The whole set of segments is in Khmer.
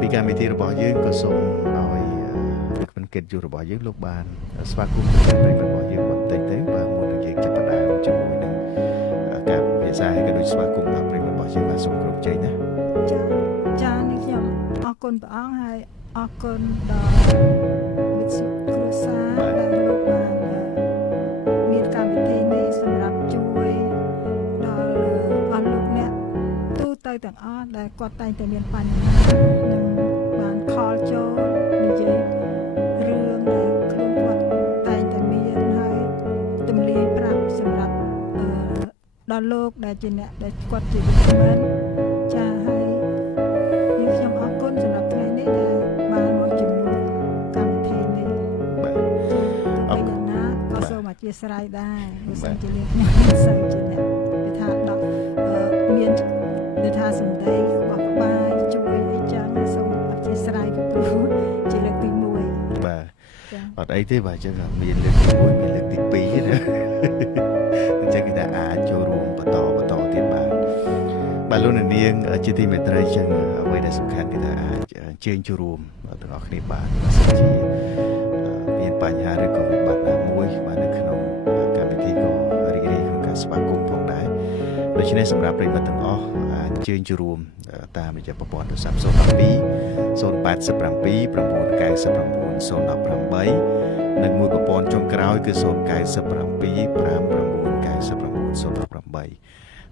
ពីកម្មវិធីរបស់យើងក៏សូមឲ្យវិក្កាមកិច្ចយុរបស់យើងលោកបានស្វាគមន៍ប្រិយមិត្តរបស់យើងបន្តិចទៅបាទមុននឹងយើងចាប់ផ្ដើមជាមួយនឹងការពិភាក្សាហើយក៏ដូចស្វាគមន៍ដល់ប្រិយមិត្តរបស់យើងបាទសូមគោរពជ័យណាចានេះខ្ញុំអរគុណព្រះអង្គហើយអរគុណដល់វិទ្យុគ្រួសារដែលលោកបានមានកម្មវិធីនេះសម្រាប់ជួយដល់អស់លោកអ្នកទូទៅទាំងអស់ដែលគាត់តែងតែមានបញ្ហានិងបានខលចូលនិយាយរឿងដែលខ្លួនគាត់តែងតែមានហើយទម្លាយប្រាប់សម្រាប់ដល់លោកដែលជាអ្នកដែលគាត់ជាវិក្កាមចាហើយខ្ញុំអរគុណសម្រាប់ថ្ងៃនេះដែលបានមកជំនួសកម្មវិធីនេះអរគុណណាក៏សូមអធិស្ឋានដែរបើសិនជាលោកខ្ញុំមិនសូវជាអ្នកវាថាដល់មានវាថាសម្ដីរបស់ក្បាលជួយអីចឹងសូមអធិស្ឋានពីព្រោះជាលើកទី1បាទអត់អីទេបាទចឹងមានលើកទី1មានលើកទី2ណាអញ្ចឹងគេថាអាចចូលរួមបន្តទៀតបាទលោកនាងជាទីមេត្រីចឹងអ្វីដែលសំខាន់គឺថាអាចអញ្ជើញចូលរួមទាំងអស់គ្នាបានបើសិនជាមានបញ្ហាឬក៏វិបត្តិណាមួយបាទនៅក្នុងកម្មវិធីក៏រីករាយក្នុងការស្វាគមន៍ផងដែរដូច្នេះសម្រាប់ប្រិយមិត្តទាំងអស់អញ្ជើញចូលរួមតាមរយៈប្រព័ន្ធទូរស័ព្ទ012 087 999 018និងមួយប្រព័ន្ធចុងក្រោយគឺ097 599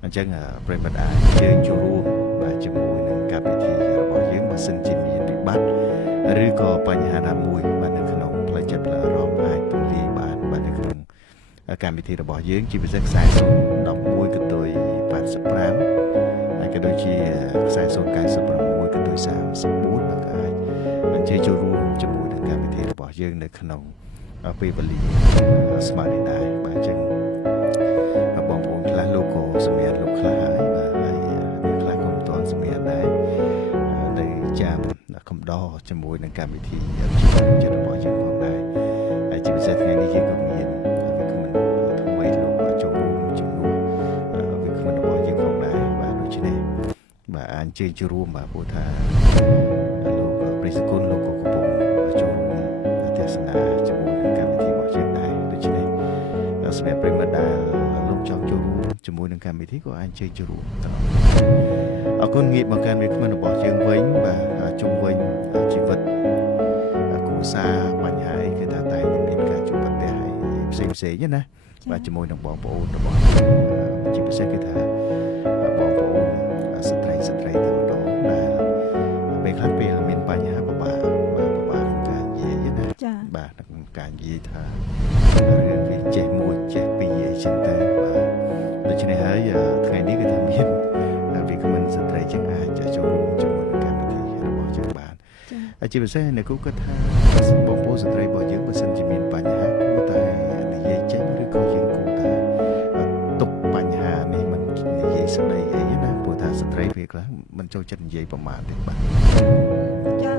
អញ្ចឹងប្រិយមិត្តអាចជើញចូលរួមបាទជាមួយនឹងកម្មវិធីរបស់យើងបើសិនជាមានវិបត្តិឬក៏បញ្ហាណាមួយបាទនៅក្នុងផ្លូវចិត្តផ្លូវអារម្មណ៍អាចពន្យាបានបាទនៅក្នុងកម្មវិធីរបស់យើងជាពិសេសខ្សែ011 85ហើយក៏ដូចជាខ្សែ096 34បាទអាចអញ្ជើញចូលរួមជាមួយនឹងកម្មវិធីរបស់យើងនៅក្នុងពេលវេលាស្មើនេះដែរបាទអញ្ចឹងបងប្អូនខ្លះលោកក៏សម្រាប់លោកខ្លះហើយបាទហើយអ្នកខ្លះក៏មិនទាន់សម្រាប់ដែរនៅចាំកំដរជាមួយនឹងកម្មវិធីចិត្តរបស់យើងផងដែរហើយជាពិសេសថ្ងៃនេះយើងក៏មានវិក្កាមថ្មីលោកចូលរួមជំនួសវិក្កាមរបស់យើងផងដែរបាទដូច្នេះបាទអញ្ជើញចូលរួមបាទព្រោះថាលោកប្រិយសគុណលោកក៏កំពុងចូលរួមទស្សនាជាមួយនឹងកម្មវិធីរបស់យើងដែរដូច្នេះសម្រាប់ប្រិយមិត្តដែលលោកចង់ចូលរួមជាមួយនឹងកម្មវិធីក៏អាចជើញចូលរួមតអរគុណងាកមកកាន់វិក្កាមរបស់យើងវិញបាទជុំវិញជីវិតគ្រួសារបញ្ហាគឺថាតែមានការជួបប្រទះហើយផ្សេងណាបាទជាមួយនឹងបងប្អូនរបស់ជាពិសេសគឺថាបងប្អូនស្ត្រីតែម្ដងដែលពេលខ្លះពេលមានបញ្ហាពិបាកក្នុងការនិយាយណាបាទក្នុងការនិយាយថារឿងវាចេះមួយចេះពីរអីចឹងទៅបាទដូច្នេះហើយថ្ងៃនេះគឺថាមានវិក្កាមស្ត្រីចឹងអាចចូលរួមជាមួយនឹងកម្មវិធីរបស់យើងបានហើយជាពិសេសអ្នកគូគាត់ថាបងប្អូនស្ត្រីរបស់យើងបើសិនជាមានបញ្ហាគួរតែនិយាយចេញឬក៏យើងគួរតែទុកបញ្ហានេះមិននិយាយស្ដីអីណាព្រោះថាស្ត្រីវាខ្លះមិនចូលចិត្តនិយាយប្រមាថទេបាទចា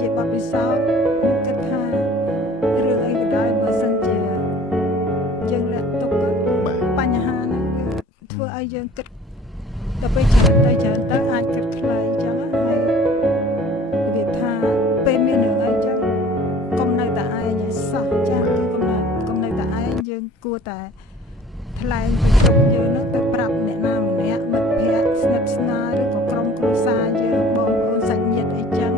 ជាបទពិសោធន៍ខ្ញុំគិតថារឿងអីក៏ដោយបើសិនជាយើងលាក់ទុកបញ្ហាហ្នឹងវាធ្វើឲ្យយើងគិតដល់ពេលច្រើនទៅអាចគិតខ្លីអញ្ចឹងហើយវាថាពេលមានរឿងអីអញ្ចឹងកុំនៅតែឯងឲ្យសោះចាគឺកុំនៅតែឯងយើងគួរតែថ្លែងពីទុកយើងនឹងទៅប្រាប់អ្នកណាម្នាក់មិត្តភ័ក្តិស្និទ្ធស្នាលឬក៏ក្រុមគ្រួសារយើងបងប្អូនសាច់ញាតិអីចឹង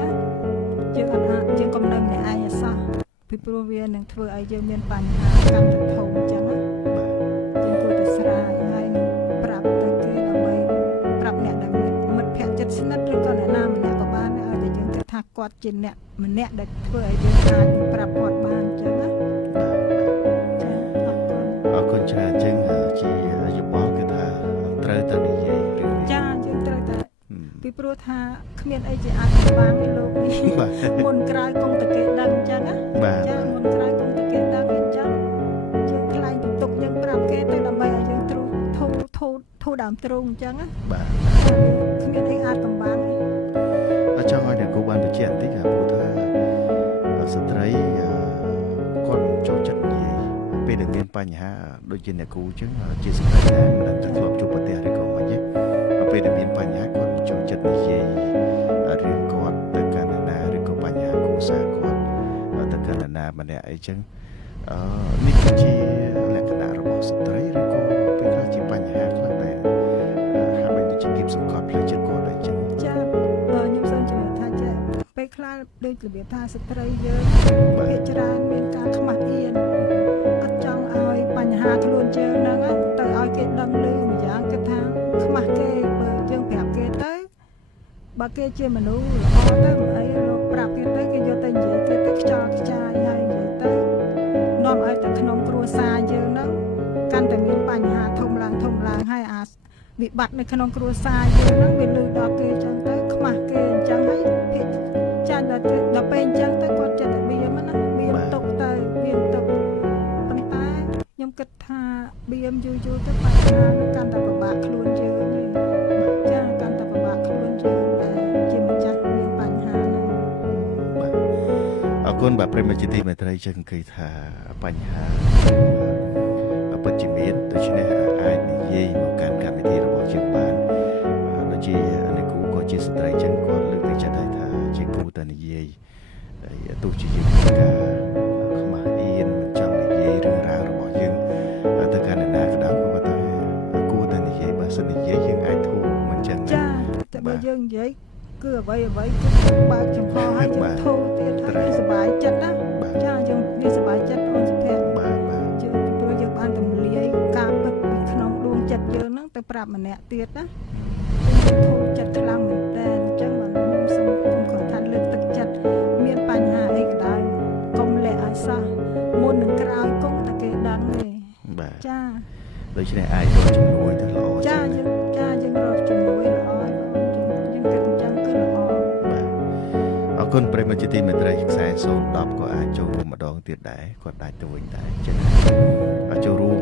យើងអត់អាចយើងកុំនៅម្នាក់ឯងឲ្យសោះពីព្រោះវានឹងធ្វើឲ្យយើងមានបញ្ហាកាន់តែធំអញ្ចឹងយើងគួរតែស្រាយហើយនឹងប្រាប់ទៅគេដើម្បីប្រាប់អ្នកដែលមិត្តភ័ក្តិចិត្តស្និទ្ធឬក៏អ្នកណាម្នាក់ក៏បានឲ្យតែយើងគិតថាគាត់ជាអ្នកម្នាក់ដែលធ្វើឲ្យយើងអាចប្រាប់គាត់បានអញ្ចឹងណាអរគុណច្រើនអញ្ចឹងជាយោបល់គឺថាត្រូវតែនិយាយរឿងនេះចាយើងត្រូវតែពីព្រោះថាគ្មានអីជាអាចបានទេលោកនេះមុនក្រោយគង់តែគេដឹងអញ្ចឹងណាចាមុនក្រោយគង់តែគេដឹងអញ្ចឹងយើងថ្លែងបន្ទុកយើងប្រាប់គេទៅដើម្បីឲ្យយើងទ្រូធូរដើមទ្រូងអញ្ចឹងណាបាទគ្មានអីអាចកំបាំងទេអញ្ចឹងឲ្យអ្នកគូបានបញ្ជាក់បន្តិចព្រោះថាស្ត្រីគាត់ចូលចិត្តនិយាយពេលដែលមានបញ្ហាដូចជាអ្នកគូអញ្ចឹងជាស្ត្រីដែលមិនដឹងធ្លាប់ជួបប្រទះឬក៏មិនទេពេលដែលមានបញ្ហាគាត់ចូលចិត្តនិយាយរឿងគាត់ទៅកាន់ ម្នាក់អីចឹងនេះគឺជាលក្ខណៈរបស់ស្ត្រីឬក៏ពេលខ្លះជាបញ្ហាខ្លះដែលហាក់បីដូចជាគៀបសង្កត់ផ្លូវចិត្តគាត់អីចឹងចាខ្ញុំសូមជំរាបថាចាពេលខ្លះដូចរបៀបថាស្ត្រីយើងភាគច្រើនមានការខ្មាស់អៀនអត់ចង់ឲ្យបញ្ហាខ្លួនជើងហ្នឹងទៅឲ្យគេដឹងឮម្យ៉ាងគិតថាខ្មាស់គេបើយើងប្រាប់គេទៅបើគេជាមនុស្សល្អទៅមិនអីលោកប្រាប់គេទៅគេយកទៅនិយាយគេទៅខ្ចល់ខ្ចាយហើយនិយាយទៅនាំឲ្យតែក្នុងគ្រួសារយើងហ្នឹងកាន់តែមានបញ្ហាធំឡើងហើយអាវិបត្តិនៅក្នុងគ្រួសារយើងហ្នឹងវាលឺដល់គេអញ្ចឹងទៅខ្មាស់គេអញ្ចឹងហើយភាគចាញ់ដល់ពេលអញ្ចឹងទៅគាត់ចិត្តតែបៀមណាបៀមទុកទៅបៀមទុកប៉ុន្តែខ្ញុំគិតថាបៀមយូរទៅបញ្ហានឹងកាន់តែពិបាកខ្លួនយើងទេចាកាន់តែពិបាកខ្លួនយើងដែលជាម្ចាស់មានបញ្ហាហ្នឹងអរគុណបាទប្រិមត្តជាទីមេត្រីចឹងគឺថាបញ្ហាពិតជាមានដូច្នេះអាចនិយាយមកកាន់កម្មវិធីរបស់យើងបានដូចជាអ្នកគ្រូក៏ជាស្ត្រីចឹងគាត់លើកទឹកចិត្តឲ្យថាជាគ្រូតែនិយាយទោះជាយើងមានការខ្មាស់អៀនមិនចង់និយាយរឿងរ៉ាវរបស់យើងទៅកាន់អ្នកណាក៏ដោយគាត់ថាគួរតែនិយាយបើសិននិយាយយើងអាចធូរមិនចឹងចាតែបើយើងនិយាយគឺអ្វីគឺបើកចំហឲ្យយើងធូរទៀតហើយសុបាយចិត្តណាចាយើងវាសុបាយចិត្តអូនសុភ័ក្រយើងព្រោះយើងបានទម្លាយការពិតពីក្នុងដួងចិត្តយើងហ្នឹងទៅប្រាប់ម្នាក់ទៀតណាយើងធូរចិត្តខ្លាំងមែនតើអញ្ចឹងបងខ្ញុំសូមខំថាលើកទឹកចិត្តមានបញ្ហាអីក៏ដោយកុំលាក់ឲ្យសោះមុននឹងក្រោយគង់តែគេដឹងទេចាដូច្នេះអាចរកជំនួយទៅល្អចាយើងរកជំនួយល្អយើងគិតអញ្ចឹងគឺល្អអរគុណប្រិមត្តជាទីមេត្រីខ្សែ010ក៏អាចចូលរួមម្ដងទៀតដែរគាត់អាចទៅវិញដែរចឹងអាចចូលរួម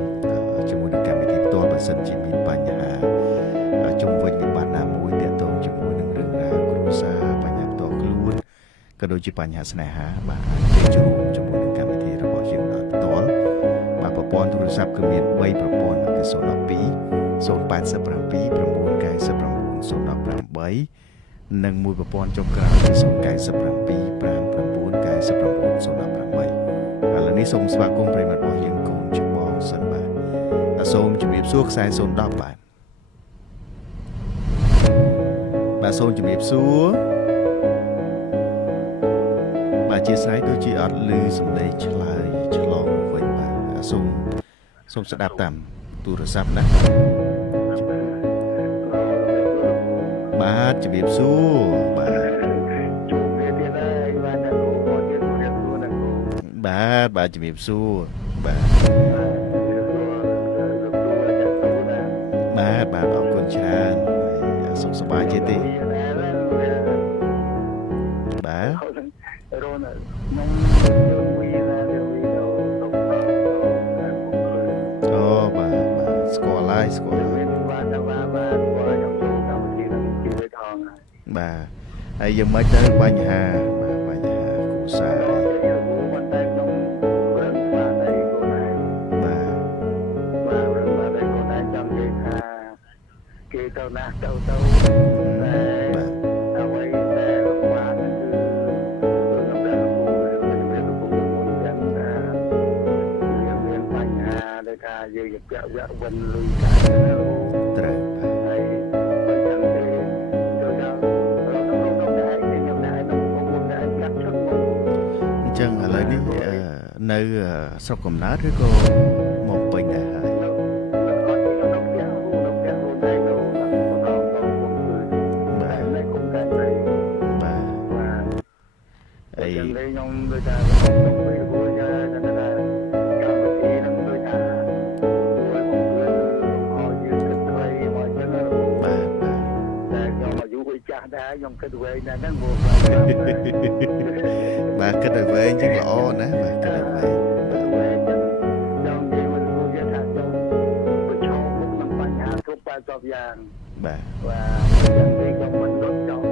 ជាមួយនឹងកម្មវិធីផ្ទាល់បើសិនជាមានបញ្ហាជុំវិញវិបត្តិណាមួយទាក់ទងជាមួយនឹងរឿងរ៉ាវគ្រួសារបញ្ហាផ្ទាល់ខ្លួនក៏ដូចជាបញ្ហាស្នេហាបាទអាចចូលរួមជាមួយនឹងកម្មវិធីរបស់យើងដោយផ្ទាល់បាទប្រព័ន្ធទូរស័ព្ទគឺមាន3ប្រព័ន្ធគឺ012 087 999 018និងមួយប្រព័ន្ធចុងក្រោយគឺ097 599 018ឥឡូវនេះសូមស្វាគមន៍ប្រិមត្តរបស់យើងកូនច្បងសិនបាទសូមជម្រាបសួរខ្សែ010បាទសូមជម្រាបសួរបាទជាស្រ័យដូចជាអត់ឮសំឡេងឆ្លើយឆ្លងវិញបាទសូមស្ដាប់តាមទូរស័ព្ទណាបាទជម្រាបសួរបាទបាទជម្រាបសួរបាទអរគុណច្រើនសុខសប្បាយទេបាទស្គាល់ហើយបាទហើយយើងមិនទៅបញ្ហាគ្រួសារគេទៅណាស់ទៅតែអ្វីដែលលោកបានគឺសម្រាប់លោកមានបញ្ហាដែលថាយើងជាពាក់វគ្គវិនលុយកាត្រូវហើយបើយ៉ាងទេចូលដល់ដែរខ្ញុំដែរខ្ញុំដែរកាត់ឈឹងអញ្ចឹងឥឡូវនេះនៅស្រុកកំណើតឬក៏មកពេញដែរហើយខ្ញុំដូចថាខ្ញុំទៅគួរថាកម្មវិធីនឹងដូចថាគួរឲ្យយើងគិតថ្មីមកចឹងបាទតែខ្ញុំអាយុវាចាស់ដែរខ្ញុំគិតវែងដែរហ្នឹងបាទគិតឲ្យវែងចឹងល្អណាស់បាទគិតឲ្យវែងខ្ញុំនិយាយមិនគួរថាខ្ញុំប្រឈមមុខនឹងបញ្ហាគ្រប់បែបគ្រប់យ៉ាងបាទចឹងទេខ្ញុំមិនលុតចោល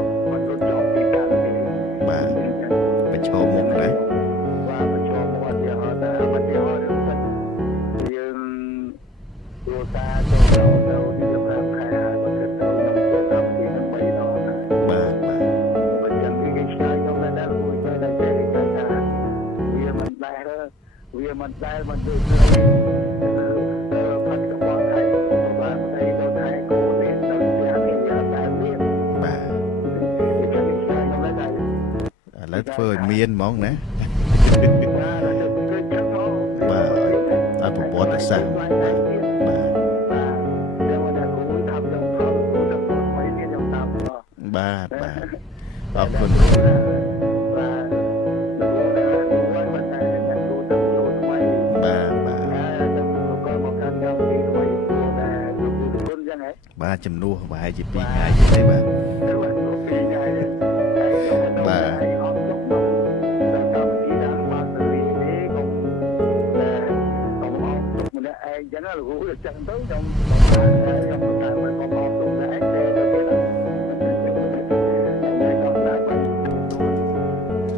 ពីការទេបាទប្រឈមមុខណាប្រឈមមុខអត់យ៉ាងតែអត់យ៉ាងយើងគ្រួសារចូលទៅយើងប្រាប់ខែហើយបើគិតទៅខ្ញុំចូលកម្មវិធីនឹង3ដងបើចឹងគេឆ្លើយខ្ញុំដែរគួរតែតែគេថាវាមិនដែរ มันได้มันดูพันกระบอกไทยบ้านไทยเราไทยกูเนี่ยเราอยากให้ยาแบบนี้ បាទ จะมีใครยังไม่ได้ ឥឡូវធ្វើឲ្យមានហ្មងណា เราจะเคยจะท้อง បាទឲ្យប្រវត្តិសាស្ត្របាទបាទ แต่ว่าแต่กูทำยังท้องกูจะปลดไม่เนี่ยยังตามต่อ បាទបាទអរគុណ បាទបាទចំនួនប្រហែលជា2ថ្ងៃទេបាទបាទ ចឹងលោកគ្រូចឹងទៅខ្ញុំខ្ញុំតែមកខំអត់ទុកតែឯងទេទៅទៀតហើយក៏តែ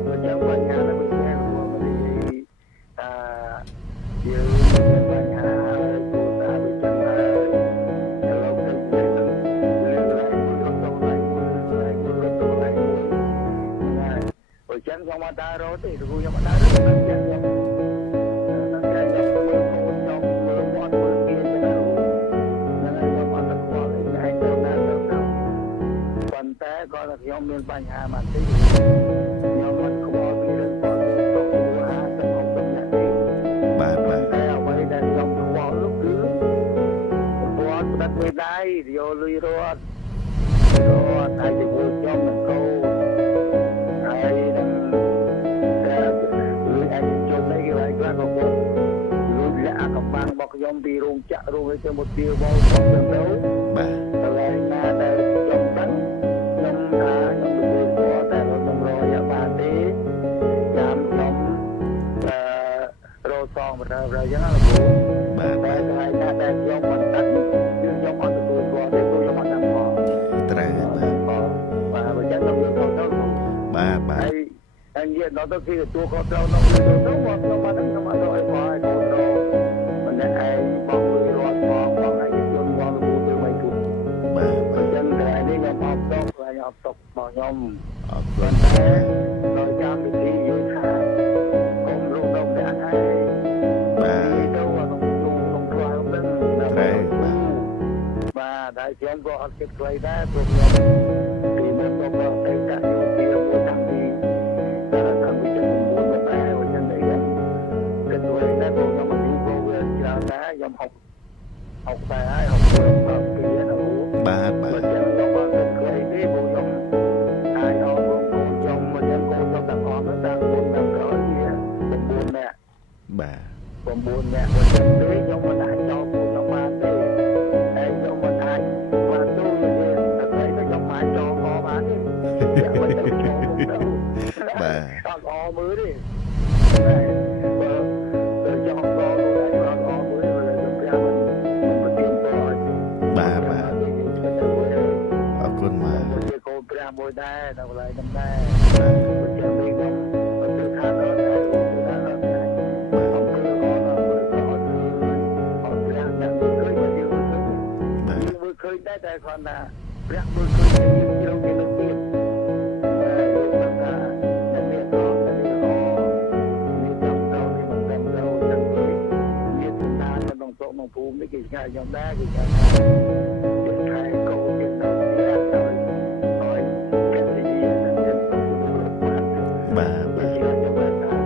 បើចឹងបញ្ហានៅវិញខ្ញុំមិននិយាយយើងមានបញ្ហាហើយគូតាវាចឹងហើយទៅលោកទៅវិញលើកឡើងទៅទៅឡើងទៅឡើងណាបើចឹងខ្ញុំមកតារត់ទេគ្រូខ្ញុំមកតារត់ចឹងខ្ញុំ ខ្ញុំមានបញ្ហាមកទីខ្ញុំមិនខ្វល់ពីរឿងបងទៅហាទៅអត់ទៅអ្នកទេបាទបាទតែអ្វីដែលខ្ញុំខ្វល់នោះគឺបងផ្ដិតមេដៃយកលុយរត់តែជាមួយខ្ញុំនឹងកូនហើយនឹងតែលុយអាចជុំនេះគេឲ្យគាត់ក៏បងលុយលាក់អាកំបាំងរបស់ខ្ញុំពីរោងចក្ររោងឲ្យទៅមកទៀវមកខ្ញុំទៅបាទកន្លែងណាដែលខ្ញុំដឹងខ្ញុំថាខ្ញុំតែរត់តម្រូវយកបានទេតាមខ្ញុំរត់សងបរើអញ្ចឹងណាលោកគ្រូបាទតែកន្លែងណាដែលខ្ញុំមិនដឹងគឺខ្ញុំអត់ទទួលស្គាល់ទេព្រោះខ្ញុំអត់ដឹងផងត្រូវបាទបើចឹងខ្ញុំយកទៅបាទបាទហើយនិយាយដល់ទៅគេទទួលខុសត្រូវនោះទៅមកខ្ញុំអត់ដឹងខ្ញុំអត់ទៅឲ្យបងឲ្យកូនទៅមិនដែលឯងបងលុយរត់បងឯងយល់បងលោកគ្រូទៅមិនគូបាទបើចឹងតែនេះខ្ញុំអត់ទៅខ្ញុំអត់ទុកបងខ្ញុំអរគុណតែដោយចាំវិធីយល់ថាកុំលោកទៅដាក់ឯងបាទទៅក្នុងខ្លោនឹងត្រូវបាទតែខ្ញុំក៏អត់គិតខ្លីដែរព្រោះខ្ញុំពីមុនក៏បងតែចាក់យកពីមួយតាំងពីតែតាំងពីចំនួនមកតែវិញតែខ្ញុំគិតໄວតែព្រោះខ្ញុំមិនយូរក៏វាច្រើនដែរខ្ញុំហុកតែហើយហុកពីណាបាទបាទខ្ញុំក៏អត់គិតខ្លីទេព្រោះខ្ញុំហើយអរគុណខ្ញុំមកខ្ញុំក៏ទៅតែអត់តែមុនដល់ក្រោយវា9នាក់បាទ9នាក់មកចឹងទេខ្ញុំមិនអាចចោលពួកខ្ញុំបានទេហើយខ្ញុំមិនអាចបានទូទេតែខ្ញុំអាចចោលអបានទេខ្ញុំមិនទៅចោលទៅបាទអត់អមើលទេបើចោលអមើលហើយអត់អមើលហើយខ្ញុំមិនប្រទៀនទៅអត់បាទបាទអរគុណមកជាកូនព្រះមួយដែរដល់កន្លែងហ្នឹងដែរបើចឹងខ្ញុំទៅខាងអត់ដែរឃើញដែរតែគាត់ថាព្រះមើលឃើញយើងជ្រៅគេទៅទៀតលោកថាតែមានអត់តែមានអមានចំទៅគេមិនដឹងទៅចឹងទេមានសំណានក្នុងស្រុកក្នុងភូមិនេះគេឆ្ងាយខ្ញុំដែរគេថាជាខែកូនយើងនៅទៀតហើយកណ្ដាលយានឹងទៅបាទបាទខ្ញុំថា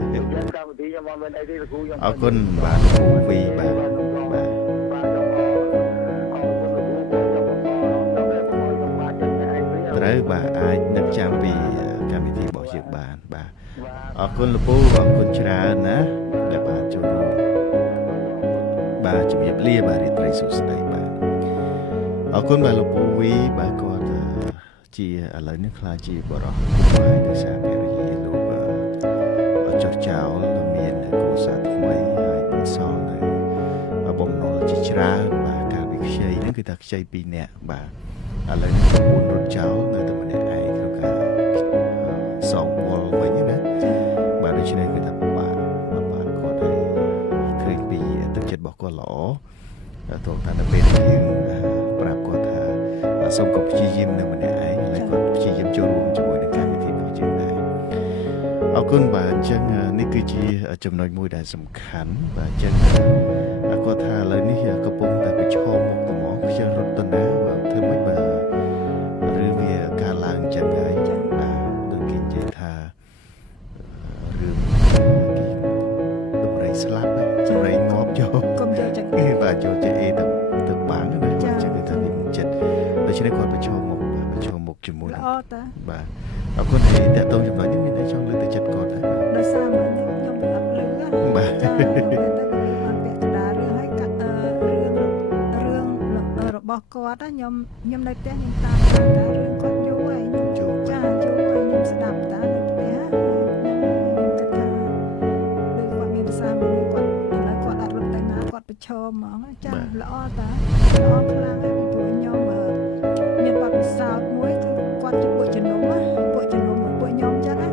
ខ្ញុំកម្មវិធីខ្ញុំមិនមានអីទេលោកគ្រូខ្ញុំអរគុណបាទគ្រូវីបាទបាទត្រូវបាទអាចនឹកចាំពីកម្មវិធីរបស់យើងបានបាទអរគុណលោកពូអរគុណច្រើនណាដែលបានចូលរួមបាទជំរាបលាបាទរីត្រីសុស្ដីបាទអរគុណបាទលោកពូវីបាទគាត់ជាឥឡូវនេះខ្លាចជាបរិសុទ្ធហើយដោយសារភារកិច្ចលោកចុះចោលមានគ្រួសារថ្មីហើយបន្សល់នៅបំណុលជាច្រើនបាទកាលពីខ្ចីហ្នឹងគឺថាខ្ចី2នាក់បាទឥឡូវនេះប្រពន្ធរត់ចោលនៅតែម្នាក់ឯងក្នុងការសងវល់វិញណាបាទដូច្នេះគឺថាបាទគាត់ឲ្យឃើញពីទឹកចិត្តរបស់គាត់ល្អទោះថានៅពេលយើងប្រាប់គាត់ថាសូមកុំព្យាយាមនៅម្នាក់ឯងហើយគាត់ព្យាយាមចូលរួមជាមួយនឹងកម្មវិធីរបស់យើងដែរអ អរគុណបាទអញ្ចឹងនេះគឺជាចំណុចមួយដែលសំខាន់បាទអញ្ចឹងគាត់ថាឥឡូវនេះកំពុងតែប្រឈមមុខត្មងខ្ជិលរត់ទៅណាបាទធ្វើម៉េចបាទឬវាការឡើងអញ្ចឹងហើយបាទដូចគេនិយាយថារឿងដំរីស្លាប់ដំរីងាប់យកកុំយកចឹងបាទយកចេះអីទៅបាំងណាបាទអញ្ចឹងគេថានេះមិនចិត្តដូច្នេះគាត់ប្រឈមមុខជាមួយល្អតាបាទអរគុណហើយតើតោងចំណុចនេះមានតែចង់លើកទឹកចិត្តគាត់ដែរដោយសារមើលខ្ញុំវាអត់លឺបាទចាតែវាបានពាក់កណ្ដាលរឿងហើយកាត់រឿងរបស់គាត់ខ្ញុំនៅផ្ទះខ្ញុំតាមតារឿងគាត់យូរហើយខ្ញុំចាយូរហើយខ្ញុំស្ដាប់តានៅផ្ទះខ្ញុំគិតថាដូចគាត់មានភាសាមួយគាត់ឥឡូវគាត់អត់រត់ទៅណាគាត់ប្រឈមហ្មងចាល្អតាល្អខ្លាំងហើយពីព្រោះខ្ញុំមានបទពិសោធន៍មួយគឺគាត់ជាពួកជំនុំពួកខ្ញុំចឹងណា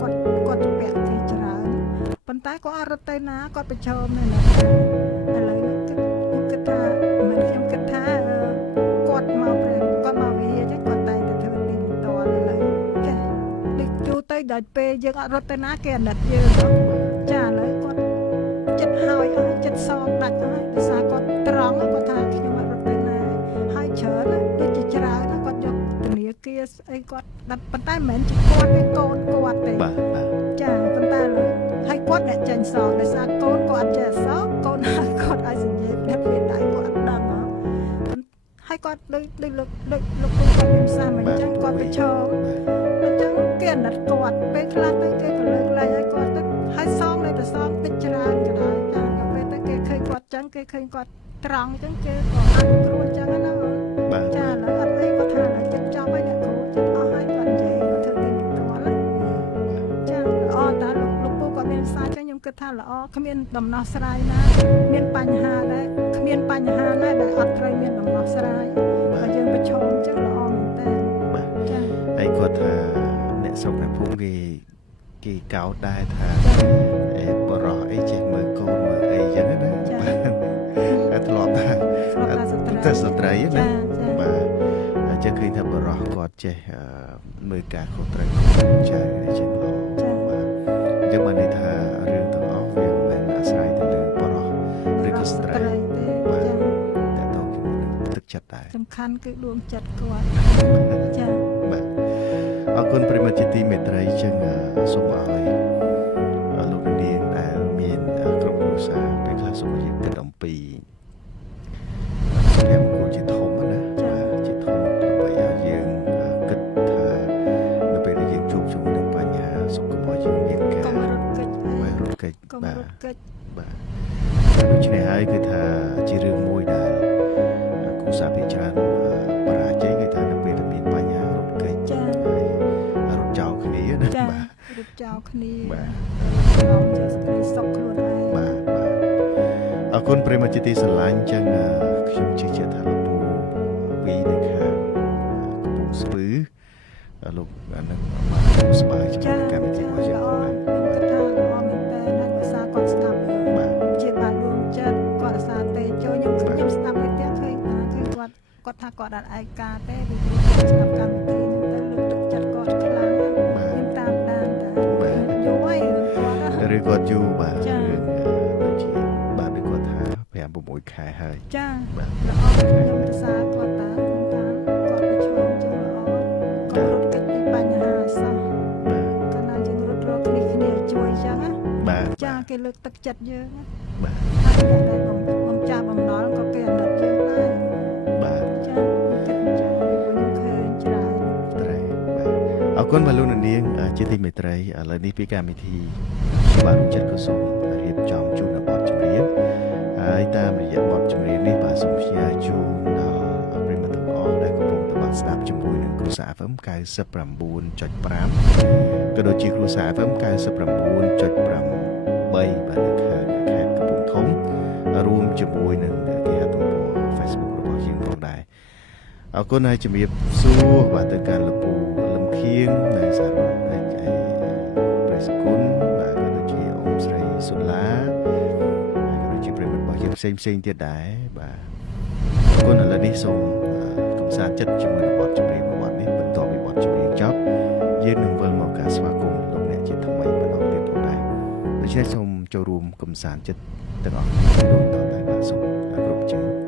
គាត់ជាពាក់គេច្រើនប៉ុន្តែគាត់អត់រត់ទៅណាគាត់ប្រឈមនៅណាឥឡូវនេះខ្ញុំគិតថាមិនខ្ញុំគិតថាគាត់មកវិហារចឹងគាត់តែងតែធ្វើទីបន្តឥឡូវចាដូចយូរទៅដល់ពេលយើងអត់រត់ទៅណាគេអាណិតយើងចាឥឡូវគាត់ចិត្តហើយអស់ចិត្តសងដាច់ហើយដោយសារគាត់ត្រង់គាត់ថាខ្ញុំអត់រត់ទៅណាហើយច្រើនដូចជាច្រើនគាត់យកធនាគារអីគាត់ដាក់ប៉ុន្តែមិនមែនជាគាត់ទេកូនគាត់ទេបាទចាប៉ុន្តែហើយគាត់អ្នកចាញ់សងដោយសារកូនគាត់ចេះសងកូនហើយគាត់ឲ្យសញ្ញេផ្នែកពេលដៃគាត់អត់ដឹងហើយគាត់ដូចលោកគាត់មានសាសមិនចឹងគាត់ប្រឈមអញ្ចឹងគេអាណិតគាត់ពេលខ្លះទៅគេក៏លើកលែងឲ្យគាត់ទៅហើយសងនៅតែសងតិចច្រើនក៏ដោយចាពេលទៅគេឃើញគាត់ចឹងគេឃើញគាត់ត្រង់ចឹងគេក៏អត់គ្រួចឹងណាចាឥឡូវអត់អីគាត់ថាចិត្តចប់ហើយអ្នកគ្រូចិត្តអស់ហើយគាត់និយាយគាត់ធ្វើទីផ្ទាល់ចាល្អតាលោកពូគាត់មានសារចឹងខ្ញុំគិតថាល្អគ្មានដំណោះស្រាយណាមានបញ្ហាដែរគ្មានបញ្ហាណាដែលអត់ត្រូវមានដំណោះស្រាយបើយើងប្រឈមចឹងល្អមែនតើចាហើយគាត់ថាអ្នកស្រុកអ្នកភូមិគេកោតដែរថាបរោះអីចេះមើលកូនមើលអីចឹងណាបាទធ្លាប់ថាស្ត្រីណាបាទអញ្ចឹងឃើញថាបរោះគាត់ចេះមើលការខុសត្រូវចាអញ្ចឹងបាទអញ្ចឹងបានន័យថារឿងទាំងអស់វាមិនអាស្រ័យទៅលើបរោះឬក៏ស្ត្រីបាទតែតោះជាមួយនឹងទឹកចិត្តដែរសំខាន់គឺដួងចិត្តគាត់ចាបាទអរគុណប្រិមត្តជាទីមេត្រីចឹងសូមឲ្យលោកនាងដែលមានក្រុមគ្រួសារពេលខ្លះសូមឲ្យគិតអំពីសម្រាប់គ្រូជាធំណាជាធំដើម្បីឲ្យយើងគិតថានៅពេលដែលយើងជួបជាមួយនឹងបញ្ហាសុខភាពយើងមានការកុំរត់គេចបាទរត់គេចបាទដូច្នេះហើយគឺថាជារឿងមួយដែលគ្រូសាភាគច្រើនបរាជ័យគឺថានៅពេលដែលមានបញ្ហារត់គេចហើយរត់ចោលគ្នាណាបាទរត់ចោលគ្នាបាទចូលសេចក្តីសុខខ្លួនឯងបាទអរគុណប្រិមត្តជាទីស្រឡាញ់ចឹងខ្ញុំជឿជាក់ថាលោកពូវីនៅខាងកំពង់ស្ពឺលោកនឹងបានស្បាយជាមួយកម្មវិធីរបស់យើងបាទខ្ញុំគិតថាល្អមែនតើហើយភាសាគាត់ស្ដាប់ជាបានដួងចិត្តគាត់អាសាទេចូលខ្ញុំស្ដាប់នៅផ្ទះឃើញគាត់ថាគាត់អត់ឯកាទេពីព្រោះគាត់ស្ដាប់កម្មវិធីហ្នឹងទៅលើកទឹកចិត្តគាត់ខ្លាំងខ្ញុំតាមដានតាយូរហើយឬគាត់យូរបាទដូចជាបាទដូចគាត់ថា5-6ខែហើយចាបាទល្អខ្ញុំភាសាគាត់តាមគាត់ប្រឈមចឹងល្អគាត់រត់គេចពីបញ្ហាសោះកាលណាយើងរត់រកគ្នាជួយចឹងណាបាទចាគេលើកទឹកចិត្តយើងបាទហើយតែបំចាស់បំណុលក៏គេអាណិតយើងដែរបាទចាគិតចឹងពីខ្ញុំឃើញច្រើនត្រីបាទអរគុណមកលោកនាងជាទីមេត្រីឥឡូវនេះពីកម្មវិធីបាទចិត្តក៏សូមរៀបចំជូននៅបទចម្រៀងហើយតាមរយៈបទចម្រៀងនេះបាទសូមផ្ញើជូនដល់ប្រិយមិត្តទាំងអស់ដែលកំពុងតាមស្ដាប់ជាមួយនឹងគ្រួសារ FM 99.5 ក៏ដូចជាគ្រួសារ FM 99.8 បាទនៅខាងខេត្តកំពង់ធំរួមជាមួយនឹងគេហទំព័រ Facebook របស់យើងផងដែរអរគុណហើយជំរាបសួរបាទទៅកាន់លោកពូលឹមខៀងនិងសារ៉ាហើយប្រេសគុណបាទក៏ដូចជាអ៊ំស្រីសុឡាហើយក៏ដូចជាប្រិយមិត្តរបស់យើងផ្សេងទៀតដែរបាទអរគុណឥឡូវនេះសូមកំសាន្តចិត្តជាមួយនឹងបទចម្រៀងមួយបទនេះបន្ទាប់ពីបទចម្រៀងចប់យើងនឹងវិលមកការស្វាគមន៍លោកអ្នកជាថ្មី ជាសូមចូលរួមកំសាន្តចិត្តទាំងអស់ដូចតទៅបាទសូមគ្រប់ជើង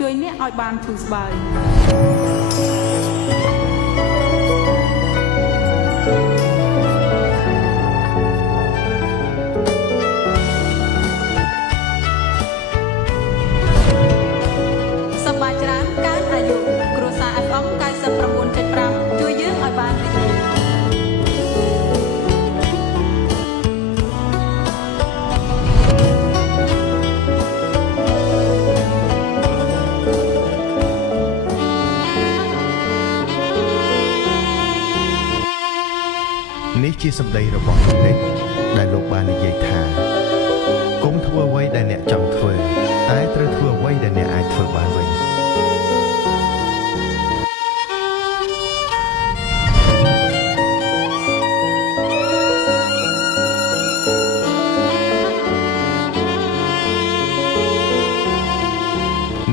ជួយអ្នកឲ្យបានធូរស្បើយសប្បាយច្រើនកើតអាយុគ្រួសារ FM 99.5 ជួយយើងឲ្យបានរីករាយ ជាសម្ដីរបស់លោកនិចដែលលោកបាននិយាយថាកុំធ្វើអ្វីដែលអ្នកចង់ធ្វើតែត្រូវធ្វើអ្វីដែលអ្នកអាចធ្វើបានវិញ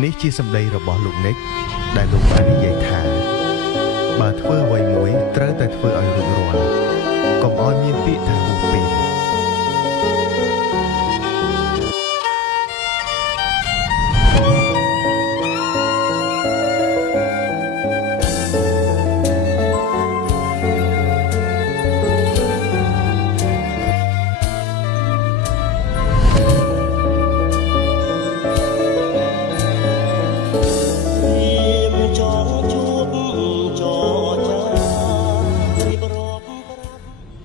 នេះជាសម្ដីរបស់លោកនិចដែលលោកបាននិយាយថាបើធ្វើអ្វីមួយត្រូវតែធ្វើឲ្យរួចរាល់កុំឲ្យមានពាក្យថាហួសពេល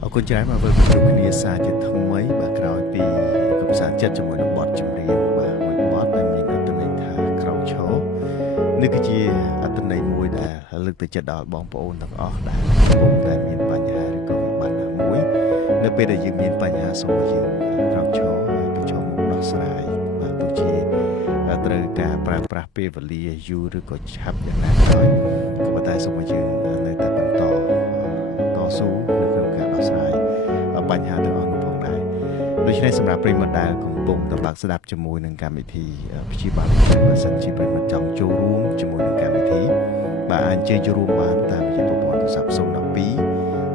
អរគុណច្រើនមកវិលជួបគ្នាសារជាថ្មីបាទក្រោយពីកំសាន្តចិត្តជាមួយនឹងបទចម្រៀងបាទមួយបទដែលមានអត្ថន័យថាក្រោកឈរនេះគឺជាអត្ថន័យមួយដែលលើកទឹកចិត្តដល់បងប្អូនទាំងអស់ដែលកំពុងតែមានបញ្ហាឬក៏វិបត្តិណាមួយនៅពេលដែលយើងមានបញ្ហាសូមឲ្យយើងក្រោកឈរហើយប្រឈមមុខដោះស្រាយបាទទោះជាត្រូវការប្រើប្រាស់ពេលវេលាយូរឬក៏ឆាប់យ៉ាងណាក៏ដោយក៏ប៉ុន្តែសូមឲ្យយើងនៅតែបន្តតស៊ូនៅក្នុងការដោះស្រាយបញ្ហាទាំងអស់នោះផងដែរដូច្នេះសម្រាប់ប្រិយមិត្តដែលកំពុងតាមដានស្ដាប់ជាមួយនឹងកម្មវិធីព្យាបាលបើសិនជាប្រិយមិត្តចង់ចូលរួមជាមួយនឹងកម្មវិធីបាទអាចជើញចូលរួមបានតាមរយៈប្រព័ន្ធទូរស័ព្ទ012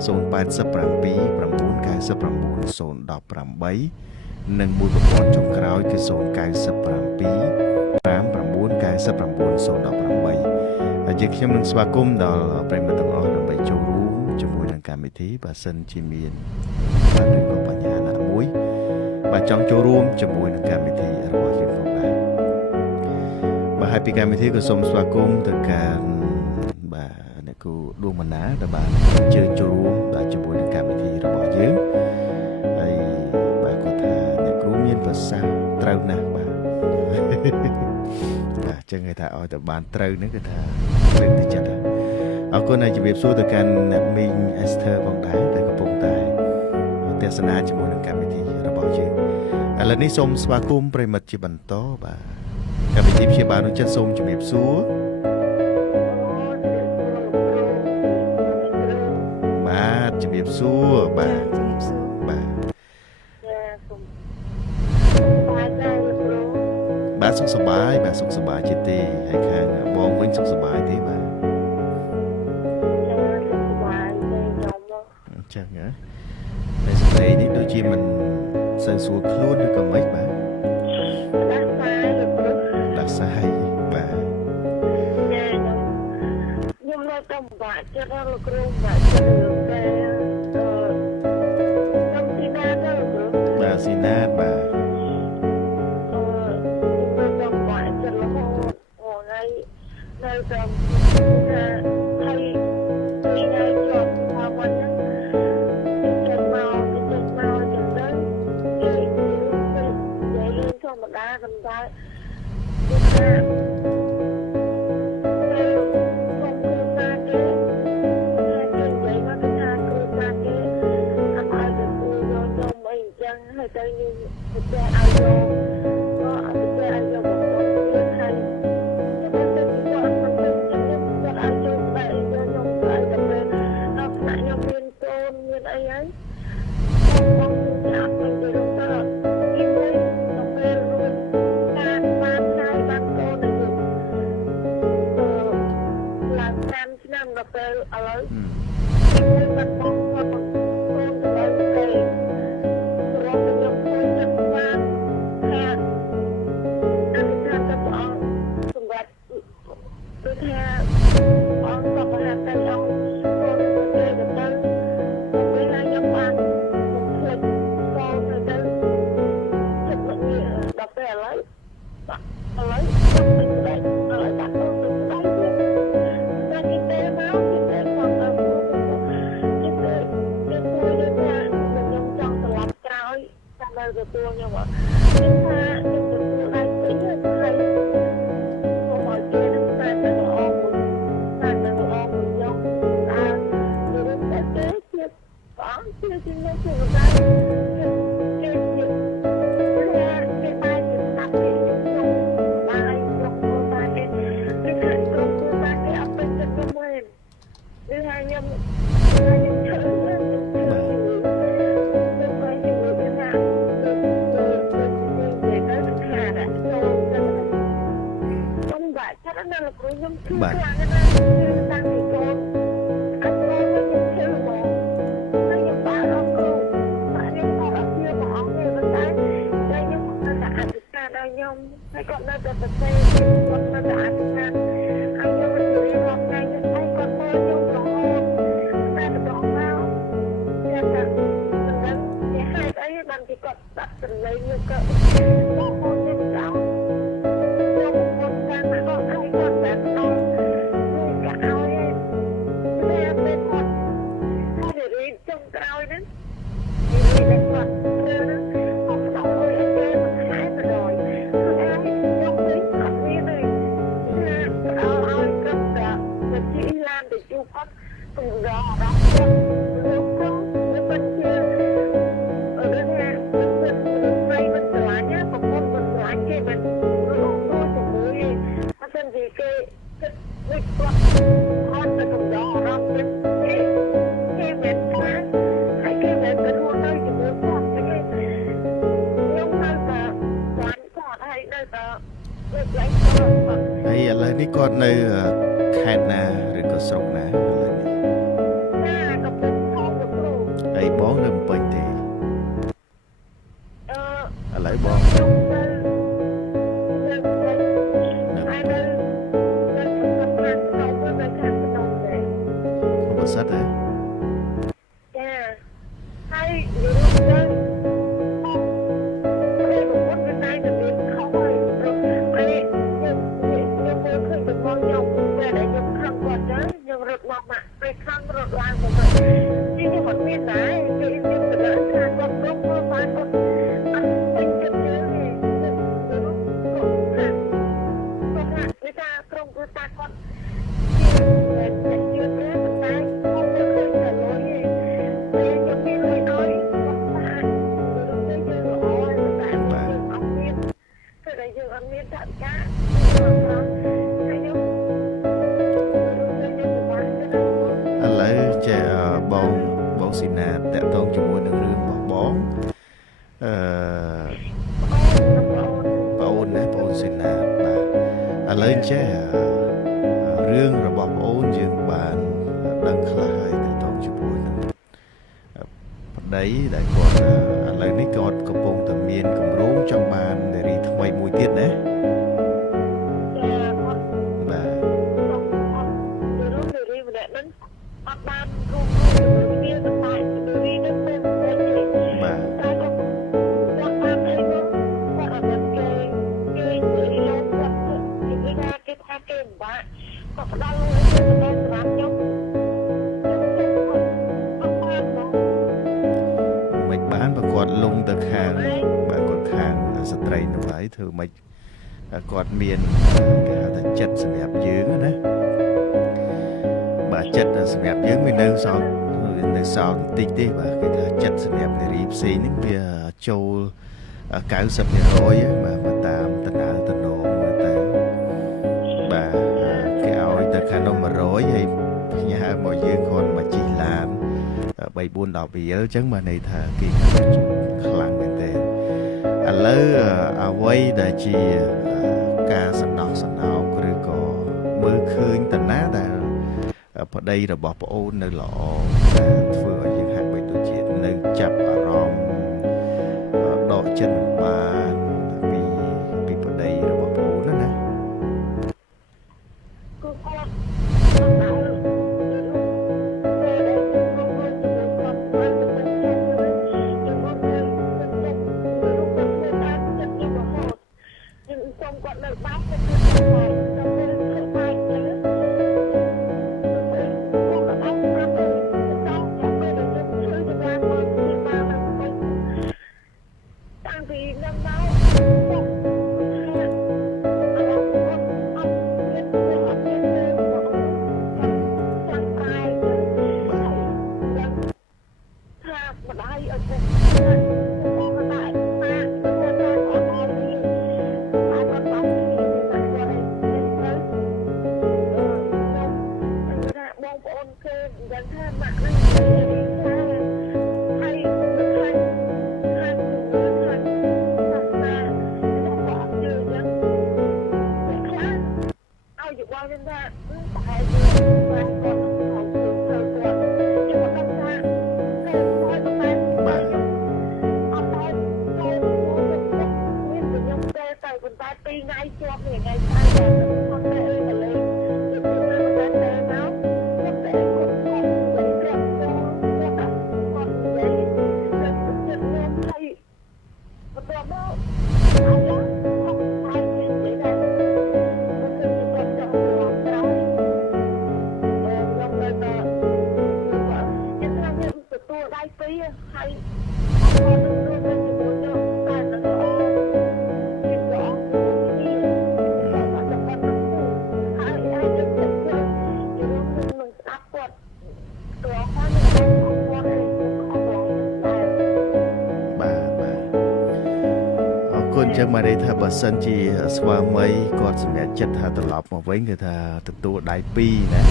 087 999 018និងមួយប្រព័ន្ធចុងក្រោយគឺ097 599 018ហើយយើងខ្ញុំនឹងស្វាគមន៍ដល់ប្រិយមិត្តទាំងអស់ដើម្បីចូលរួមជាមួយនឹងកម្មវិធីបើសិនជាមានបាទឬក៏បញ្ហាណាមួយបាទចង់ចូលរួមជាមួយនឹងកម្មវិធីរបស់យើងផងដែរបាទហើយពីកម្មវិធីក៏សូមស្វាគមន៍ទៅកាន់បាទអ្នកគ្រូដួងមណាដែលបានអញ្ជើញចូលរួមបាទជាមួយនឹងកម្មវិធីរបស់យើងហើយបាទគាត់ថាអ្នកគ្រូមានប្រសាសន៍ត្រូវណាស់បាទបាទចឹងគេថាឲ្យតែបានត្រូវហ្នឹងគឺថាព្រមទៅចិត្តអរគុណហើយជម្រាបសួរទៅកាន់អ្នកមីង Esther ផងដែរដែលកំពុងតែទស្សនាជាមួយនឹងកម្មវិធីរបស់យើងឥឡូវនេះសូមស្វាគមន៍ប្រិមិត្តជាបន្តបាទកម្មវិធីព្យាបាលនោះចិត្តសូមជម្រាបសួរបាទជម្រាបសួរបាទជំរាបសួរបាទបាទសូមបាទសុខសប្បាយបាទសុខសប្បាយជាទេហើយខាងបងវិញសុខសប្បាយទេបាទអញ្ចឹងហ៎តែស្ដីនេះដូចជាមិនសូវស្រួលខ្លួនឬក៏មិនបាទដាស់សាយបាទខ្ញុំនៅតែបាក់ចិត្តលោកគ្រូបាក់ចិត្តរឿងតែខ្ញុំទីណាទៅលោកគ្រូបាទស៊ីណាតបាទនៅតែបាក់ចិត្តរហូតថ្ងៃនៅតែថាហើយពីថ្ងៃជាប់ថាមិនហ្នឹងចិត្តមកចឹងទៅនិយាយរឿងធម្មតាប៉ុន្តែគឺថាហើយទៅយើងទៅឲ្យយកក៏អត់ទៅឲ្យយកបងប្អូនទៀតហើយខ្ញុំទៅគាត់មិនទៅខ្ញុំគាត់ឲ្យយកបែរយកខ្ញុំទៅឲ្យទៅពេលដល់ថ្នាក់ខ្ញុំមានកូនមានអីហើយបងចាក់ទៅទៅទៅពីមួយទៅពេលរួចការបានហើយបានកូនទៅឡើង5ឆ្នាំដល់ពេលឥឡូវខ្ញុំបាត់បងកូនទៅលើពេលទទួលខ្ញុំថាខ្ញុំទទួលដៃពេញហើយហើយខ្ញុំមកជឿនឹងតែល្អមួយតែល្អមួយយកថាវាទៅគេជាបងជា តាំងពីកូនអត់កូនខ្ញុំជឿមកហើយខ្ញុំបានអរគុណបាទខ្ញុំក៏អត់ជឿព្រះអង្គទេប៉ុន្តែខ្ញុំនៅតែអធិដ្ឋានដល់ខ្ញុំហើយគាត់នៅតែប្រសេគាត់នៅតែអធិដ្ឋានហើយខ្ញុំមិនយល់ថាថ្ងៃនេះឯងគាត់មើលខ្ញុំរហូតតែម្ដងមកខ្ញុំថាមិនដឹងជាហេតុអីបានគេគាត់ដាក់សម្លេងខ្ញុំក៏បងប្អូនខ្ញុំចោលខ្ញុំមិនដឹងថាគាត់ឲ្យគាត់តែដល់ខ្ញុំក៏ឲ្យតែពេលគាត់ហើយរៀនចុងក្រោយហ្នឹងនិយាយតែគាត់គាត់ផ្ដោតឲ្យគេមិនខែ100គឺឯងខ្ញុំវិញអត់មានទេផ្ដោតឲ្យគាត់តែជីឡានទៅជួបគាត់កំរោរ៉ាគាត់លោកគាត់មិនជារឿងណាមិនស្រីមិនស្រឡាញ់ណាប្រពន្ធមិនស្រឡាញ់គេមិនរួមជាមួយអត់សិនជាគេគិតវិចគាត់អត់ទៅកំរោរ៉ាគេមិនខ្លាចហើយគេមិនទៅរួមទៅជាមួយគាត់គេខ្ញុំនៅតែបានគាត់ហើយនៅតែលើកឡើងគាត់ ហើយឥឡូវនេះគាត់នៅខេត្តណាឬក៏ស្រុកណាឥឡូវនេះ ណាក៏ពុកខំទៅគ្រូ ហើយបងនៅពេញទេ អឺ ឥឡូវបង ខ្ញុំទៅនៅហើយនៅខាងក្នុងទេ ខ្ញុំបសិទ្ធទេ ចាហើយនិយាយទៅពេលប្រពន្ធវាតែទៅមានខំហើយព្រោះពេលខ្ញុំមើលឃើញប្រពន្ធខ្ញុំពេលដែលខ្ញុំខំគាត់ទៅខ្ញុំរត់មកមកពេលខំរត់ឡើងមកខ្ញុំអត់មានដែរគេមានទៅលើខាងគាត់គ្រប់គ្រងបានគាត់អត់ពេញចិត្តទេវាថាក្រុមគ្រួសារគាត់ជាជឿទេតែខ្ញុំមិនឃើញតែលុយទេពេលខ្ញុំមានលុយឲ្យគាត់ថារឿងទៅយើងល្អហើយតែយើងអត់មានគឺតែយើងអត់មានថវិកាខ្ញុំហើយខ្ញុំឥឡូវចេះបងស៊ីណាតតាក់ទងជាមួយនឹងរឿងរបស់បងបងអូនណាបងស៊ីណាបាទឥឡូវចេះរឿងរបស់បងអូនយើងបានដឹងខ្លះហើយតាក់ទងជាមួយនឹងប្តីដែលគាត់ឥឡូវនេះគាត់កំពុងតែមានគម្រោងចង់បាននារីថ្មីមួយទៀតណាបាទ អត់បានរួមគ្នាទៅតែរីនឹងទៅបាទ តែគាត់បានអីគាត់អត់គេនិយាយលោកគាត់និយាយថាគេថាគេពិបាកគាត់ផ្ដល់លុយទៅដល់សម្រាប់ខ្ញុំមិនបានបើគាត់លងទៅខាងបើគាត់ខាងស្ត្រីនោះហើយធ្វើមិនគាត់មានគេហៅថាចិត្តសម្រាប់យើងណាបាទចិត្តសម្រាប់យើងវានៅសល់បន្តិចទេបាទគេថាចិត្តសម្រាប់នារីផ្សេងនេះវាចូល90% ហើយបាទបើតាមតំណើតំណងមើលទៅបាទគេឲ្យទៅខាងនោះ100ហើយផ្ញើមកយើងគាត់មកជិះឡាន 3 4 10រៀលអញ្ចឹងបានន័យថាគេខ្លាំងមែនទេឥឡូវអ្វីដែលជាការសំណោះសំណោកឬក៏មើលឃើញតាណាដែលប្តីរបស់ប្អូននៅល្អដែលធ្វើឲ្យយើងហាក់បីដូចជានៅចាប់អារម្មណ៍ដកចិត្តមិនបានពីប្តីរបស់ប្អូនណា គឺគាត់គាត់នៅបាត់ទៅគឺគាត់ទៅទៅទៅទៅតាំងពីនឹងមកម្ដាយឲ្យពុកបងម្ដាយម៉ាក់គាត់ទៅអត់ដល់នេះហើយគាត់បងគាត់ទៅថាបងប្អូនគេយ៉ាងថាម៉ាក់នឹងនិយាយថាហើយនឹងខាងជំនឿខាងសាសនារបស់គាត់ជឿយ៉ាងតែខ្លះឲ្យយោបល់ខ្ញុំថាតែ ហើយអត់ទៅទៅជាមួយយកតែទៅអត់គេក៏អត់គ្នាតែតែប៉ុណ្ណឹងហើយអាចទៅចិត្តយើងនឹងស្ដាប់គាត់ទៅអស់ហើយនឹងគាត់ឯងអត់ដល់ដែរ បាទអរគុណចឹងមកន័យថាបើសិនជាស្វាមីគាត់សម្រេចចិត្តថាត្រឡប់មកវិញគឺថាទទួលដៃពីរណា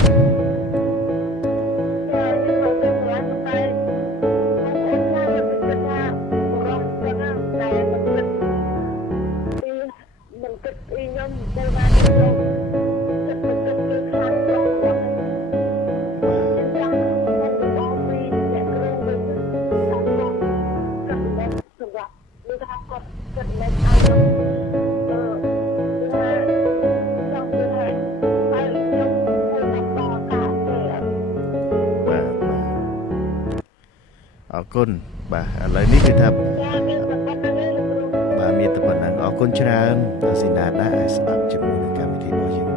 អរគុណបាទឥឡូវនេះគឺថាបាទមានតែប៉ុណ្ណឹងអរគុណច្រើនដល់ស៊ីណាដែរឲ្យស្ដាប់ជាមួយនឹងកម្មវិធីរបស់យើង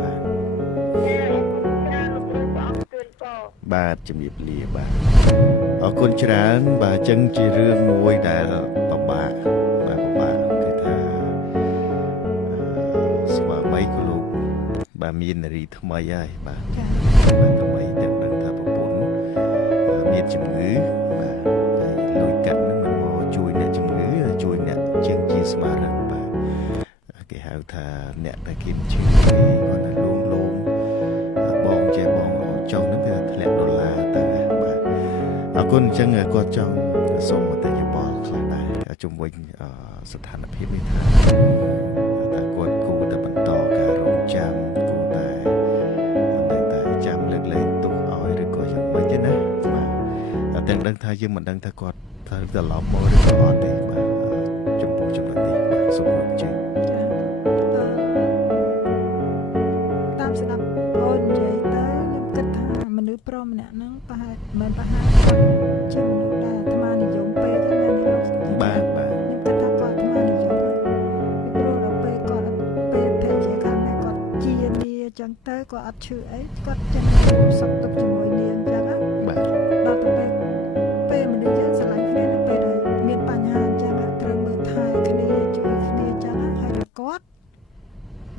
បាទជំរាបលាបាទអរគុណច្រើនបាទអញ្ចឹងជារឿងមួយដែលពិបាកបាទពិបាកគឺថាស្វាមីក៏លោកបាទមាននារីថ្មីហើយបាទថ្មីទាំងដឹងថាប្រពន្ធមានជំងឺបាទលុយកាក់នឹងមិនមកជួយអ្នកជំងឺជួយអ្នកជាងជាស្មារតីបាទគេហៅថាអ្នកដែលគេជឿគេគាត់ថាលួងបងចេះបងចង់នឹងគេធ្លាក់ដុល្លារទៅបាទអរគុណអញ្ចឹងគាត់ចង់សូមមតិយោបល់ខ្លះដែរជំវិញស្ថានភាពនេះថាគាត់គួរតែបន្តការរងចាំគួរតែចាំលើកលែងទុកឲ្យឬក៏យ៉ាងម៉េចទេណាបាទតែដឹងថាយើងមិនដឹងថាគាត់ត្រូវត្រឡប់មកឬក៏អត់ទេបាទចំពោះចំណុចនេះបាទសូមអរគុណតាមស្ដាប់អូននិយាយទៅខ្ញុំគិតថាមនុស្សប្រុសម្នាក់ហ្នឹងប្រហែលមិនប្រហែលជាមនុស្សដែលអាត្មានិយមពេកទេណាលោកបាទខ្ញុំគិតថាគាត់អាត្មានិយមពីព្រោះដល់ពេលគាត់ពេលភេទជាខាងនេះគាត់ជានាអញ្ចឹងទៅគាត់អត់ឈឺអីគាត់ចឹងសុខទុក្ខជាមួយនាអញ្ចឹងណាបាទដល់ទៅពេលមនុស្សយើងស្រឡាញ់គ្នានៅពេលដែលមានបញ្ហាអញ្ចឹងត្រូវមើលថែគ្នាជួយគ្នាអញ្ចឹងហើយគាត់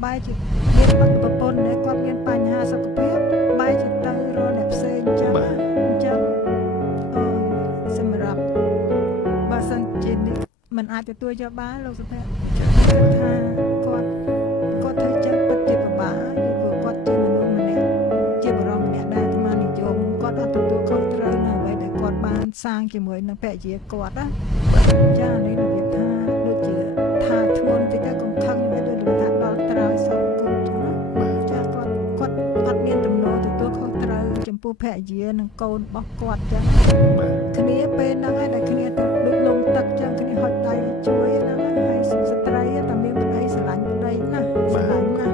បែរជាមានប្រពន្ធដែលគាត់មានបញ្ហាសុខភាពបែរជាទៅរកអ្នកផ្សេងអញ្ចឹងសម្រាប់បើសិនជានេះมันអាចទទួលយកបានលោកសុភ័ក្រគឺថាគាត់ធ្វើចឹងពិតជាពិបាកពីព្រោះគាត់ជាមនុស្សម្នាក់ជាបរិមម្នាក់ដែលអាត្មានិយមគាត់អត់ទទួលខុសត្រូវនៅអ្វីដែលគាត់បានសាងជាមួយនឹងភរិយាគាត់ណាចានេះរបៀបថាដូចជាថាធ្ងន់តិចទៅកុំខឹងទៅដូចថាដល់ត្រើយសងគុំចឹងណាចាគាត់អត់មានទំនោរទទួលខុសត្រូវចំពោះភរិយានិងកូនរបស់គាត់ចឹងគ្នាពេលហ្នឹងឯងដែលគ្នាទៅដូចលងទឹកចឹងគ្នាហុចដៃជួយហ្នឹងហើយស្ត្រីតែមានប្តីស្រឡាញ់ប្តីណាស្រឡាញ់ណា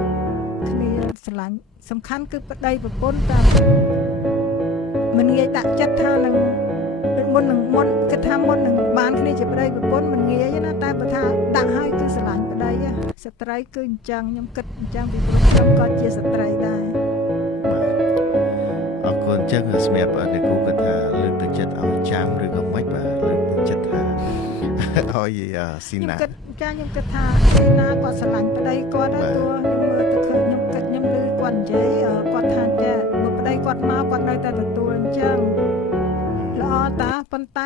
គ្នាស្រឡាញ់សំខាន់គឺប្តីប្រពន្ធតែមិនងាយដាក់ចិត្តថានឹងមុនគិតថាមុននឹងបានគ្នាជាប្តីប្រពន្ធមិនងាយណាតែបើថាដាក់ឲ្យគឺស្រឡាញ់ប្តីស្ត្រីគឺអញ្ចឹងខ្ញុំគិតអញ្ចឹងពីព្រោះខ្ញុំក៏ជាស្ត្រីដែរអរគុណអញ្ចឹងសម្រាប់អ្នកគ្រូគាត់ថាលើកទឹកចិត្តឲ្យចាំឬក៏មិនបាទលើកទឹកចិត្តថាឲ្យស៊ីណាខ្ញុំគិតថាស៊ីណាគាត់ស្រឡាញ់ប្តីគាត់ហើយព្រោះខ្ញុំមើលទៅឃើញខ្ញុំឮគាត់និយាយគាត់ថាចាបើប្តីគាត់មកគាត់នៅតែទទួលអញ្ចឹងល្អតាប៉ុន្តែ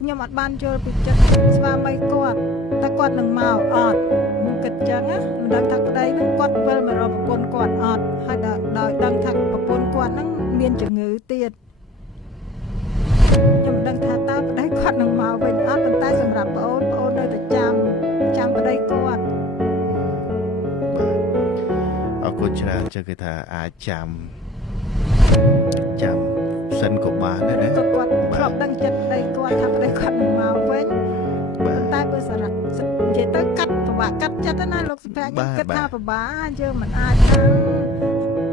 ខ្ញុំអត់បានយល់ពីចិត្តស្វាមីគាត់តែគាត់នឹងមកអត់ខ្ញុំគិតអញ្ចឹងណាមិនដឹងថាប្តីនឹងគាត់វិលមករកប្រពន្ធគាត់អត់ហើយដោយដឹងថាប្រពន្ធគាត់នឹងមានជំងឺទៀតខ្ញុំមិនដឹងថាតើប្តីគាត់នឹងមកវិញអត់ប៉ុន្តែសម្រាប់ប្អូននៅតែចាំប្តីគាត់អរគុណច្រើនចឹងគឺថាអាចចាំសិនក៏បានដែរណាគាត់ធ្លាប់ដឹងចិត្តប្តីគាត់ថាប្តីគាត់នឹងមកវិញប៉ុន្តែបើសារៈនិយាយទៅកាត់ពិបាកកាត់ចិត្តណាលោកសុភ័ក្រខ្ញុំគិតថាពិបាកយើងមិនអាចថា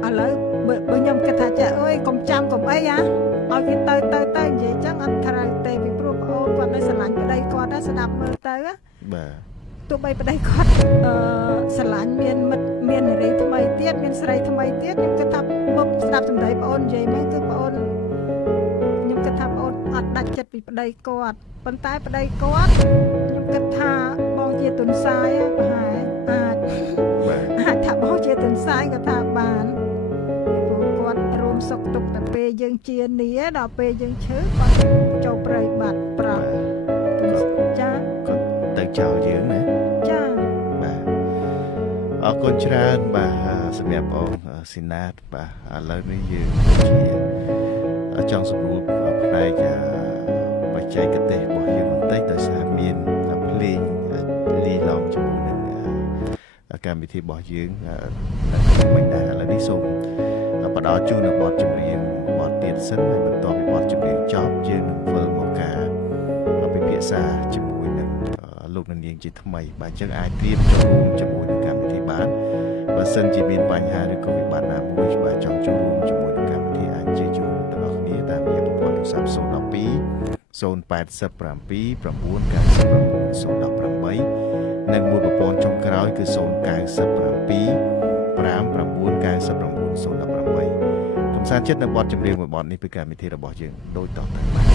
ឥឡូវបើខ្ញុំគិតថាចាអើយកុំចាំកុំអីឲ្យគេទៅនិយាយចឹងអត់ត្រូវទេពីព្រោះប្អូនគាត់នៅស្រឡាញ់ប្តីគាត់ណាស្ដាប់មើលទៅបាទទោះបីប្តីគាត់ស្រឡាញ់មានមិត្តមាននារីថ្មីទៀតមានស្រីថ្មីទៀតខ្ញុំគិតថាមកស្ដាប់សម្ដីប្អូននិយាយហ្នឹងគឺប្អូនខ្ញុំគិតថាប្អូនអត់ ដាច់ចិត្តពីប្តីគាត់ប៉ុន្តែប្តីគាត់ខ្ញុំគិតថាបងជាទុនសាយប្រហែលអាចថាបងជាទុនសាយក៏ថាបានព្រោះគាត់រួមសុខទុក្ខតែពេលយើងជានីដល់ពេលយើងឈឺគាត់ចូលព្រៃបាត់ប្រាប់ចាគាត់ទៅចោលយើងណាចាបាទអរគុណច្រើនបាទសម្រាប់បងស៊ីណាតបាទឥឡូវនេះយើងជាចង់សម្រួលផ្នែកបច្ចេកទេសរបស់យើងបន្តិចដោយសារមានភ្លេងលីឡំជាមួយនឹងកម្មវិធីរបស់យើងមិនដែរឥឡូវនេះសូមផ្ដល់ជូននៅបទចម្រៀងបទទៀតសិនហើយបន្ទាប់ពីបទចម្រៀងចប់យើងនឹងធ្វើមកការពិភាក្សាជាមួយនឹងលោកនាងជាថ្មីបាទអញ្ចឹងអាចត្រៀមចូលរួមជាមួយនឹងកម្មវិធីបានបើសិនជាមានបញ្ហាឬក៏វិបត្តិណាមួយបាទចង់ចូលរួមជាមួយនឹងកម្មវិធីអាចជជែកទាំងអស់គ្នាតាមរយៈប្រព័ន្ធទូរស័ព្ទ012 087 999 018និងមួយប្រព័ន្ធចុងក្រោយគឺ097 599 កំសាន្តចិត្តនៅបទចម្រៀងមួយបទនេះពីកម្មវិធីរបស់យើងដូចតទៅបាទ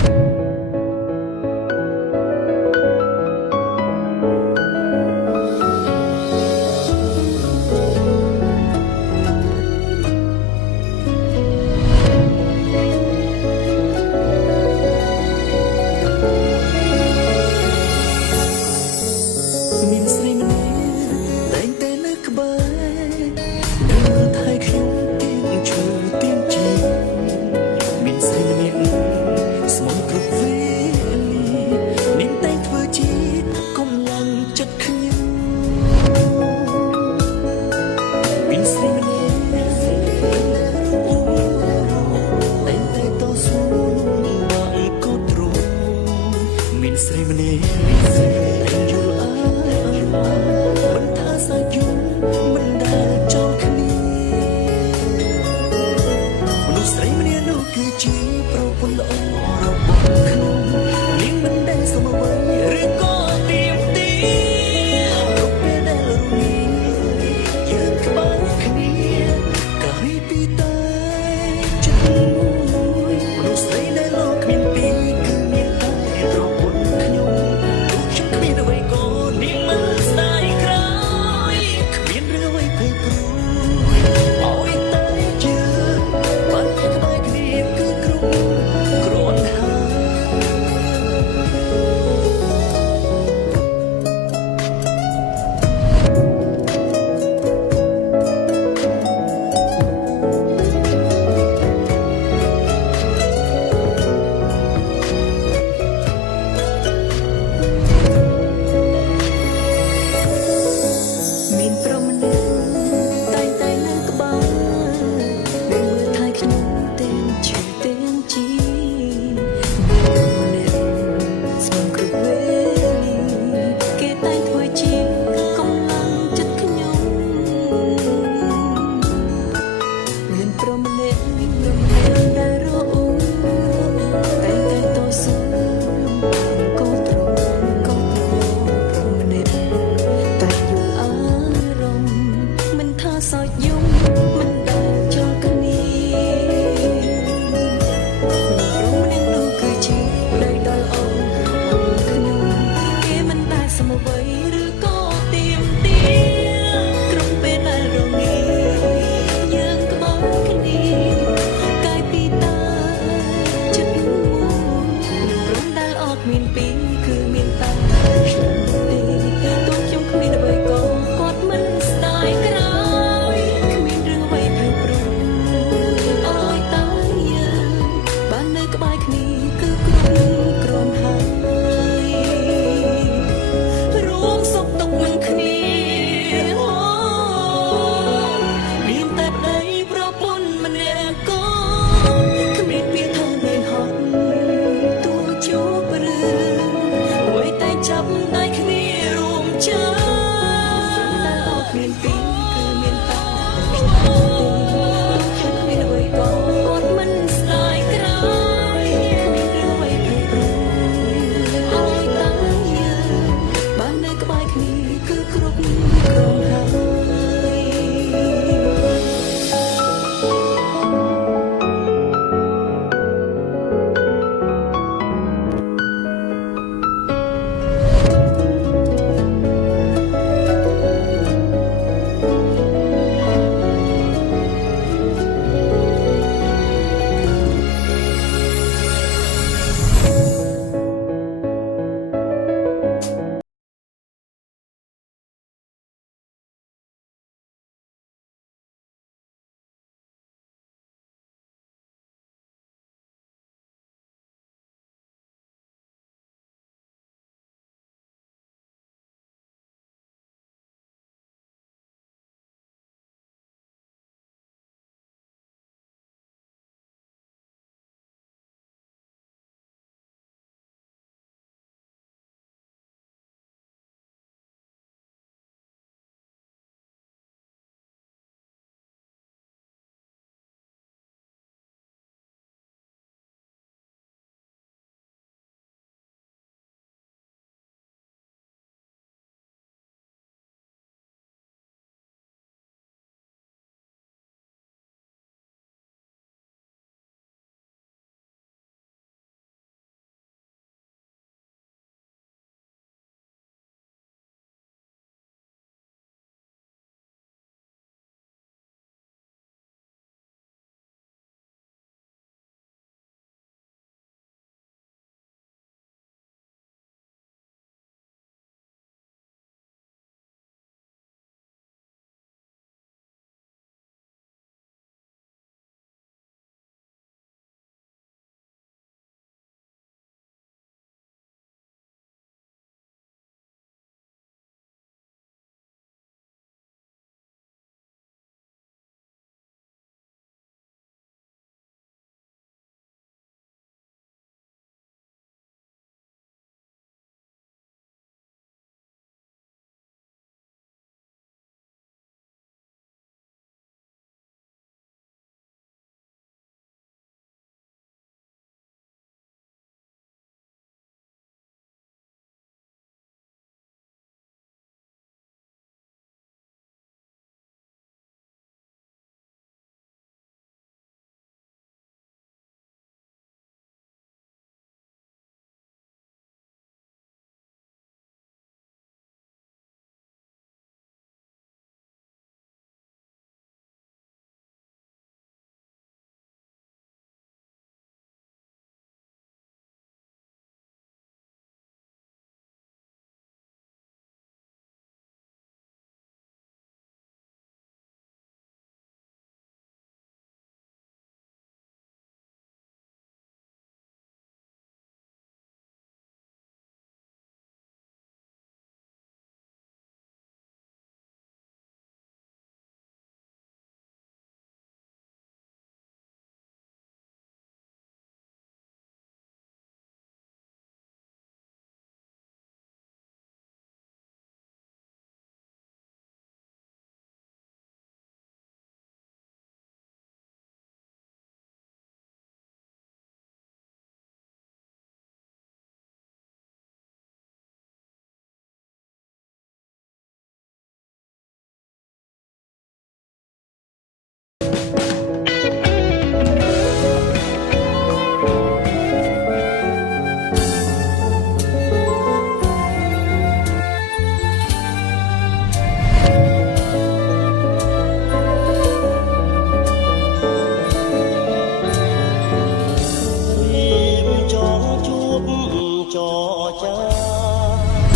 គ្រាន់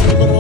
Hãy subscribe cho kênh Ghiền Mì Gõ để không bỏ lỡ